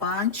5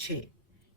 6,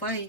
5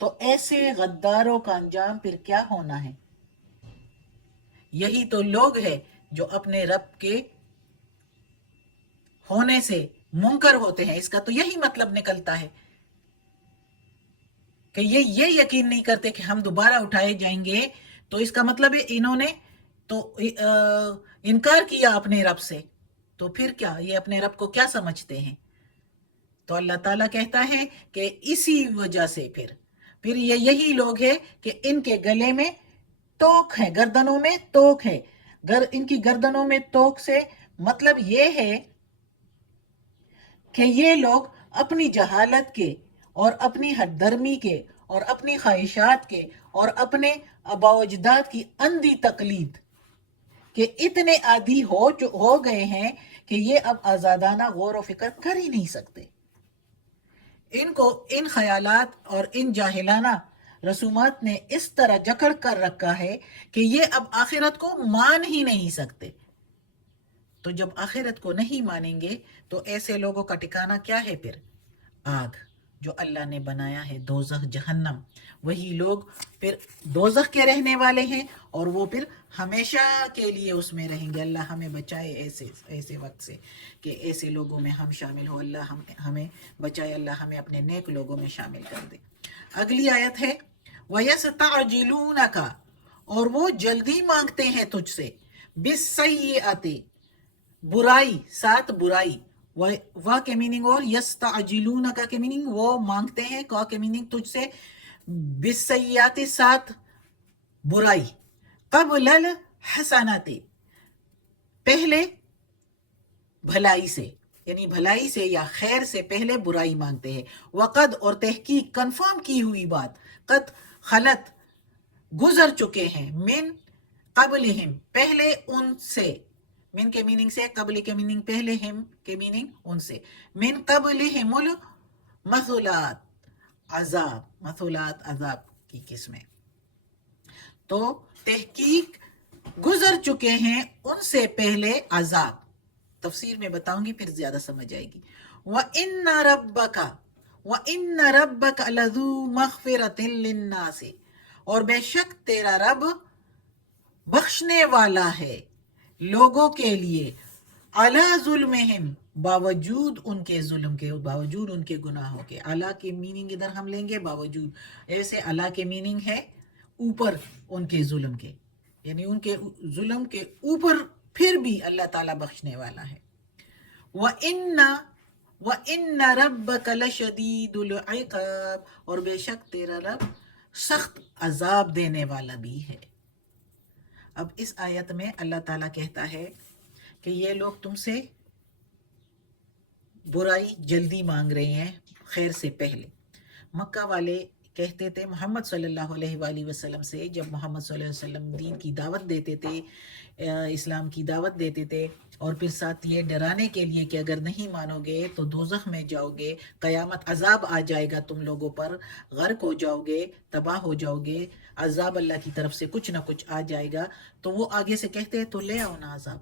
تو ایسے غداروں کا انجام پھر کیا ہونا ہے؟ یہی تو لوگ ہیں جو اپنے رب کے ہونے سے منکر ہوتے ہیں. اس کا تو یہی مطلب نکلتا ہے کہ یہ یقین نہیں کرتے کہ ہم دوبارہ اٹھائے جائیں گے. تو اس کا مطلب ہے انہوں نے تو انکار کیا اپنے رب سے. تو پھر کیا یہ اپنے رب کو کیا سمجھتے ہیں؟ تو اللہ تعالیٰ کہتا ہے کہ اسی وجہ سے پھر یہ یہی لوگ ہیں کہ ان کے گلے میں توک ہے، گردنوں میں توک ہے. ان کی گردنوں میں توک سے مطلب یہ ہے کہ یہ لوگ اپنی جہالت کے اور اپنی حد درمی کے اور اپنی خواہشات کے اور اپنے آباء و اجداد کی اندھی تقلید کہ اتنے عادی ہو گئے ہیں کہ یہ اب آزادانہ غور و فکر کر ہی نہیں سکتے. ان کو ان خیالات اور ان جاہلانہ رسومات نے اس طرح جکڑ کر رکھا ہے کہ یہ اب آخرت کو مان ہی نہیں سکتے. تو جب آخرت کو نہیں مانیں گے تو ایسے لوگوں کا ٹھکانہ کیا ہے؟ پھر آگ جو اللہ نے بنایا ہے، دوزخ، جہنم. وہی لوگ پھر دوزخ کے رہنے والے ہیں اور وہ پھر ہمیشہ کے لیے اس میں رہیں گے. اللہ ہمیں بچائے ایسے وقت سے کہ ایسے لوگوں میں ہم شامل ہو. اللہ ہمیں بچائے، اللہ ہمیں اپنے نیک لوگوں میں شامل کر دے. اگلی آیت ہے وَيَسْتَعْجِلُونَكَ، اور وہ جلدی مانگتے ہیں تجھ سے، بِالسَّيِّئَةِ، برائی، ساتھ برائی. وا کے میننگ اور یستعجلونک کے میننگ وہ مانگتے ہیں، کا کے میننگ تجھ سے، بالسیئات ساتھ برائی، قبل الحسنات پہلے بھلائی سے، یعنی بھلائی سے یا خیر سے پہلے برائی مانگتے ہیں. وقد، اور تحقیق، کنفرم کی ہوئی بات، قد خلط گزر چکے ہیں، من قبلہم پہلے ان سے، من کے میننگ سے، قبل کے میننگ پہلے، ہم کے میننگ ان سے، من قبلہم المثلات عذاب، مثلات عذاب کی قسمیں. تو تحقیق گزر چکے ہیں ان سے پہلے عذاب. تفسیر میں بتاؤں گی پھر زیادہ سمجھ آئے گی. وَإِنَّ رَبَّكَ لَذُو مَغْفِرَةٍ لِلنَّاسِ، اور بے شک تیرا رب بخشنے والا ہے لوگوں کے لیے، عَلَى ظُلْمِهِمْ باوجود ان کے ظلم کے، باوجود ان کے گناہوں کے. اللہ کی میننگ ادھر ہم لیں گے باوجود، ایسے اللہ کے میننگ ہے اوپر ان کے ظلم کے، یعنی ان کے ظلم کے اوپر پھر بھی اللہ تعالیٰ بخشنے والا ہے. وَإِنَّ رَبَّكَ لَشَدِيدُ الْعِقَابِ، اور بے شک تیرا رب سخت عذاب دینے والا بھی ہے. اب اس آیت میں اللہ تعالیٰ کہتا ہے کہ یہ لوگ تم سے برائی جلدی مانگ رہے ہیں خیر سے پہلے. مکہ والے کہتے تھے محمد صلی اللہ علیہ وآلہ وسلم سے، جب محمد صلی اللہ علیہ وسلم دین کی دعوت دیتے تھے، اسلام کی دعوت دیتے تھے، اور پھر ساتھ یہ ڈرانے کے لیے کہ اگر نہیں مانو گے تو دوزخ میں جاؤ گے، قیامت عذاب آ جائے گا تم لوگوں پر، غرق ہو جاؤ گے، تباہ ہو جاؤ گے، عذاب اللہ کی طرف سے کچھ نہ کچھ آ جائے گا. تو وہ آگے سے کہتے ہیں تو لے آؤ نا عذاب،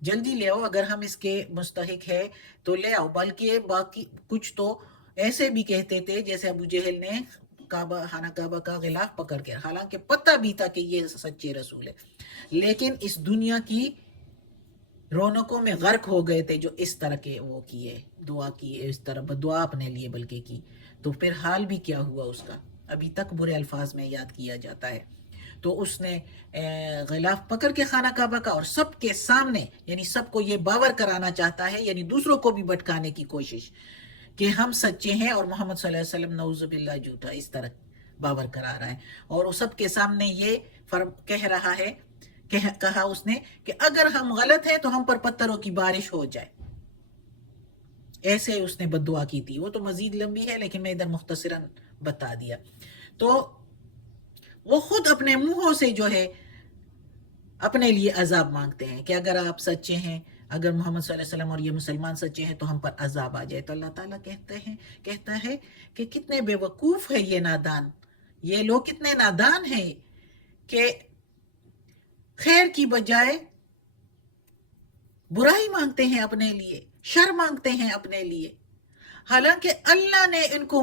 جلدی لے آؤ، اگر ہم اس کے مستحق ہے تو لے آؤ. بلکہ باقی کچھ تو ایسے بھی کہتے تھے جیسے ابو جہل نے خانہ کعبہ کا غلاف پکڑ کے، حالانکہ پتہ بھی تھا کہ یہ سچے رسول ہے، لیکن اس دنیا کی رونقوں میں غرق ہو گئے تھے جو اس طرح کے وہ کیے، دعا کی، اس طرح دعا اپنے لیے بلکہ کی. تو پھر حال بھی کیا ہوا اس کا ابھی تک برے الفاظ میں یاد کیا جاتا ہے. تو اس نے غلاف پکڑ کے خانہ کعبہ کا، اور سب کے سامنے، یعنی سب کو یہ باور کرانا چاہتا ہے، یعنی دوسروں کو بھی بھٹکانے کی کوشش کہ ہم سچے ہیں اور محمد صلی اللہ علیہ وسلم نعوذ باللہ جھوٹا، اس طرح باور کرا رہا ہے. اور وہ سب کے سامنے یہ کہہ رہا ہے، کہا اس نے کہ اگر ہم غلط ہیں تو ہم پر پتھروں کی بارش ہو جائے. ایسے اس نے بد دعا کی تھی. وہ تو مزید لمبی ہے لیکن میں ادھر مختصراً بتا دیا. تو وہ خود اپنے منہوں سے جو ہے اپنے لیے عذاب مانگتے ہیں کہ اگر آپ سچے ہیں، اگر محمد صلی اللہ علیہ وسلم اور یہ مسلمان سچے ہیں تو ہم پر عذاب آ جائے. تو اللہ تعالیٰ کہتا ہے کہ کتنے بے وقوف ہے یہ نادان، یہ لوگ کتنے نادان ہیں کہ خیر کی بجائے برائی مانگتے ہیں اپنے لیے، شر مانگتے ہیں اپنے لیے، حالانکہ اللہ نے ان کو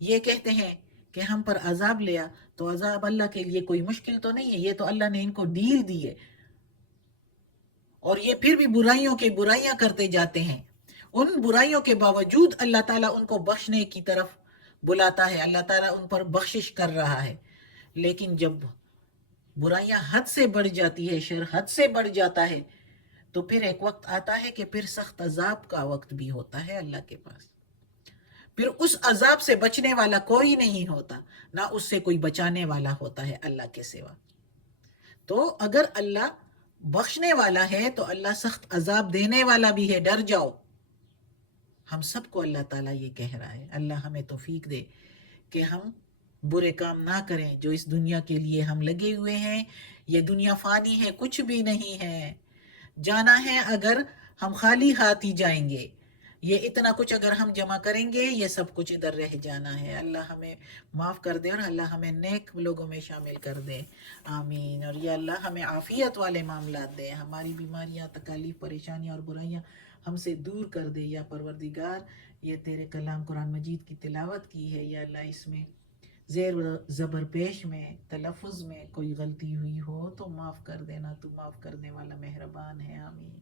یہ کہتے ہیں کہ ہم پر عذاب لیا. تو عذاب اللہ کے لیے کوئی مشکل تو نہیں ہے، یہ تو اللہ نے ان کو ڈیل دی ہے. اور یہ پھر بھی برائیوں کی برائیاں کرتے جاتے ہیں. ان برائیوں کے باوجود اللہ تعالیٰ ان کو بخشنے کی طرف بلاتا ہے، اللہ تعالیٰ ان پر بخشش کر رہا ہے. لیکن جب برائیاں حد سے بڑھ جاتی ہے، شر حد سے بڑھ جاتا ہے، تو پھر ایک وقت آتا ہے کہ پھر سخت عذاب کا وقت بھی ہوتا ہے اللہ کے پاس. پھر اس عذاب سے بچنے والا کوئی نہیں ہوتا، نہ اس سے کوئی بچانے والا ہوتا ہے اللہ کے سوا. تو اگر اللہ بخشنے والا ہے تو اللہ سخت عذاب دینے والا بھی ہے. ڈر جاؤ. ہم سب کو اللہ تعالیٰ یہ کہہ رہا ہے. اللہ ہمیں توفیق دے کہ ہم برے کام نہ کریں جو اس دنیا کے لیے ہم لگے ہوئے ہیں. یہ دنیا فانی ہے، کچھ بھی نہیں ہے. جانا ہے اگر ہم خالی ہاتھ ہی جائیں گے. یہ اتنا کچھ اگر ہم جمع کریں گے یہ سب کچھ ادھر رہ جانا ہے. اللہ ہمیں معاف کر دے اور اللہ ہمیں نیک لوگوں میں شامل کر دے. آمین. اور یا اللہ ہمیں عافیت والے معاملات دے، ہماری بیماریاں، تکالیف، پریشانیاں اور برائیاں ہم سے دور کر دے. یا پروردگار، یہ تیرے کلام قرآن مجید کی تلاوت کی ہے، یا اللہ اس میں زیر و زبر پیش میں، تلفظ میں کوئی غلطی ہوئی ہو تو معاف کر دینا. تو معاف کرنے والا مہربان ہے. آمین.